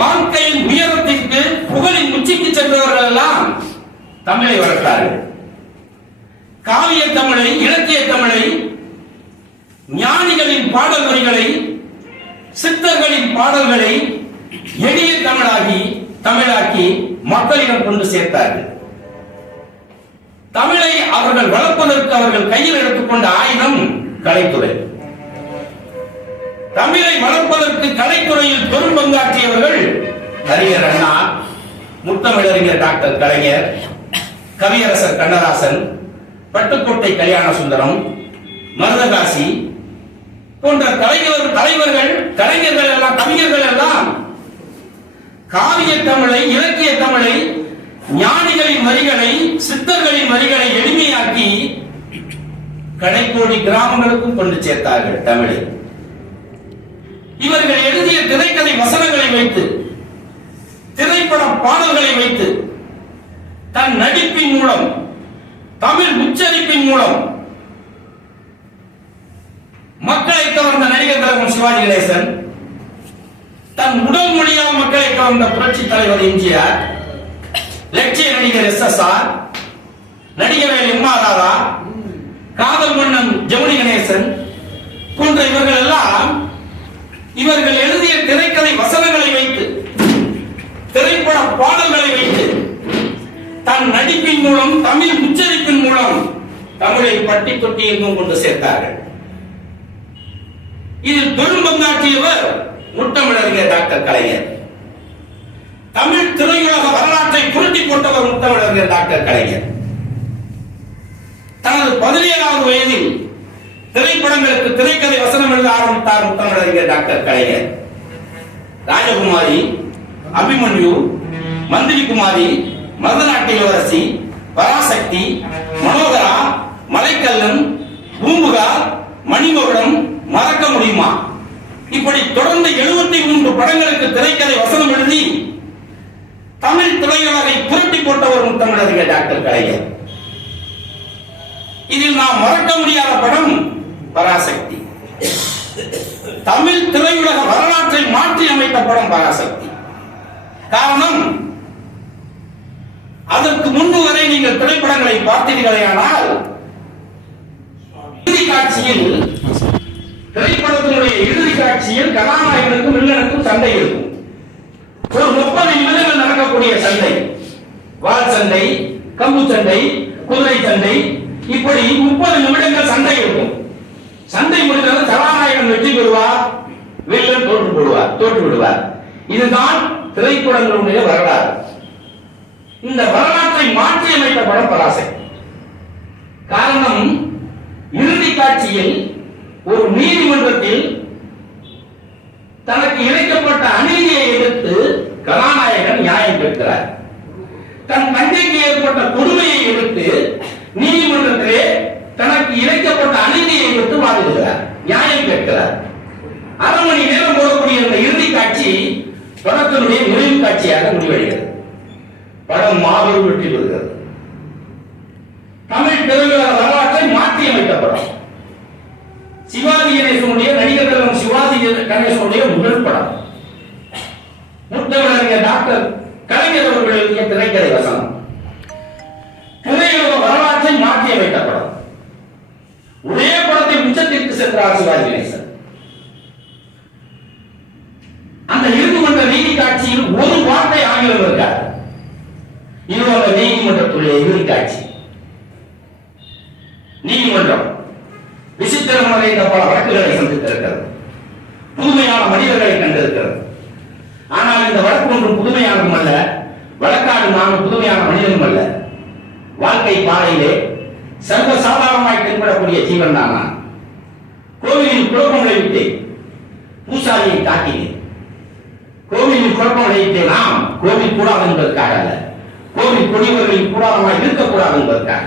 வாழ்க்கையின் உயரத்திற்கு புகழின் உச்சிக்கு சென்றவர்கள் எல்லாம் தமிழை வளர்த்தார்கள். காவிய தமிழை இலக்கிய தமிழை ஞானிகளின் பாடல் வரிகளை சித்தர்களின் பாடல்களை எளிய தமிழாகி தமிழாக்கி மக்களிடம் கொண்டு சேர்த்தார்கள். தமிழை அவர்கள் வளர்ப்பதற்கு அவர்கள் கையில் எடுத்துக்கொண்ட ஆயுதம் கலைத்துறை. தமிழை வளர்ப்பதற்கு கலைத்துறையில் பெரும் பங்காற்றியவர்கள் கவிஞர் அண்ணா முத்தமிழறிஞர் டாக்டர் கலைஞர் கவியரசர் கண்ணதாசன் பட்டுக்கோட்டை கல்யாண சுந்தரம் மருதகாசி போன்ற தலைவர் தலைவர்கள் கலைஞர்கள் எல்லாம் கவிஞர்கள் எல்லாம் காவிய தமிழை இலக்கிய தமிழை ஞானிகளின் வரிகளை சித்தர்களின் வரிகளை எளிமையாக்கி கடைக்கோடி கிராமங்களுக்கும் கொண்டு சேர்த்தார்கள் தமிழை. இவர்கள் எழுதிய திரைக்கதை வசனங்களை வைத்து திரைப்பட பாடல்களை வைத்து தன் நடிப்பின் மூலம் தமிழ் உச்சரிப்பின் மூலம் மக்களை கவர்ந்த நடிகர் திலகம் சிவாஜி கணேசன் தன் உடல் மொழியால் மக்களை கவர்ந்த புரட்சி தலைவர் எம்ஜிஆர் லட்சிய நடிகர் எஸ் எஸ் ஆர் நடிகவேல் எம்மாதாரா காதல் மன்னன் ஜெமினி கணேசன் போன்ற இவர்கள் இவர்கள் எழுதிய திரைக்கதை வசனங்களை வைத்து திரைப்பட பாடல்களை வைத்து தன் நடிப்பின் மூலம் தமிழ் உச்சரிப்பின் மூலம் தமிழை பட்டி தொட்டி எங்கும் கொண்டு சேர்த்தார்கள். இதில் பெரும் பங்காற்றியவர் முத்தமிழறிஞர் டாக்டர் கலைஞர். தமிழ் திரையுலக வரலாற்றை புரட்டி போட்டவர் முத்தமிழறிஞர் டாக்டர் கலைஞர். தனது பதினேழாவது வயதில் திரைப்படங்களுக்கு திரைக்கதை வசனம் எழுத ஆரம்பித்தார் முத்தமிழறிஞர் டாக்டர் கலைஞர். ராஜகுமாரி அபிமன்யு மந்திரி குமாரி மருதநாட்டு இளவரசி பராசக்தி மனோகரா மலைக்கல்லன் பூம்புகார் மணிமகுடம் மறக்க முடியுமா? இப்படி தொடர்ந்து எழுபத்தி மூன்று படங்களுக்கு திரைக்கதை வசனம் எழுதி தமிழ் திரையுலகை புரட்டி போட்டவர் முத்தமிழறிஞர் டாக்டர் கலைஞர். இதில் நாம் மறக்க முடியாத படம் பராசக்தி. தமிழ் திரையுலக வரலாற்றை மாற்றி அமைத்த படம் பராசக்தி. காரணம் அதற்கு முன்பு வரை நீங்கள் திரைப்படங்களை பார்த்தீர்களே ஆனால் இறுதி காட்சியில் திரைப்படத்தினுடைய இறுதி காட்சியில் கதாநாயகனுக்கும் வில்லனுக்கும் சண்டை இருக்கும். ஒரு முப்பது நிமிடங்கள் நடக்கக்கூடிய சண்டை. வால் சண்டை கம்பு சண்டை குதிரை சண்டை இப்படி முப்பது நிமிடங்கள் சண்டை முடிந்ததும் சபாநாயகன் வெற்றி பெறுவார் வில்லன் தோற்று போடுவார் தோற்று விடுவார். இதுதான் திரைப்படங்களுடைய வரலாறு. இந்த வரலாற்றை மாற்றி அமைத்த படம் பராசை. காரணம் இறுதி காட்சியில் ஒரு நீதிமன்றத்தில் தனக்கு இழைக்கப்பட்ட அநீதியை எதிர்த்து கதாநாயகன் நியாயம் கேட்கிறார். தன் தந்தைக்கு ஏற்பட்ட கொடுமையை எதிர்த்து நீதிமன்றத்திலே தனக்கு இழைக்கப்பட்ட அநீதி விட்டு வாதிடுகிறார் நியாயம் கேட்கிறார் அரை மணி நேரம் போடக்கூடிய இந்த இறுதி காட்சி படத்தினுடைய முடிவு காட்சியாக முடிவடைகிறது. படம் மாபெரும் வெற்றி பெறுகிறது. தமிழ் திரையுலக வரலாற்றை மாற்றி அமைத்த படம். சிவாஜி கணேசனுடைய நடிகர் திலகம் சிவாஜி கணேசனுடைய முதல் படம். முத்தமிழறிஞர் டாக்டர் கலைஞர் அவர்கள் திரைக்கதை வசனம். சென்றார் சிவாஜி கணேசன் அந்த நீதிமன்ற நீதி காட்சியில் ஒரு வார்த்தை ஆங்கிலம் இருக்காது இது அந்த நீதிமன்றத்துடைய இறுதி காட்சி நீதிமன்றம். விசித்திரம் நிறைந்த பல வழக்குகளை சந்தித்திருக்கிறது. புதுமையான மனிதர்களை கண்டிருக்கிறது. ஆனால் இந்த வழக்கு ஒன்றும் புதுமையானதும் அல்ல வழக்காடு நானும் புதுமையான மனிதனும் அல்ல. வாழ்க்கை பாதையிலே சர்வ சாதாரணமாய் தென்படக்கூடிய ஜீவன் தான் நான் கோவிலில் குழப்பம் விளைவித்தேன் பூசாரியை தாக்கினேன். கோவிலில் குழப்பம் விளைவித்தேன் நாம் கோவில் கூடாது என்பதற்காக அல்ல கோவில் கொடியவர்களின் கூடாதமாய் இருக்கக்கூடாது என்பதற்காக.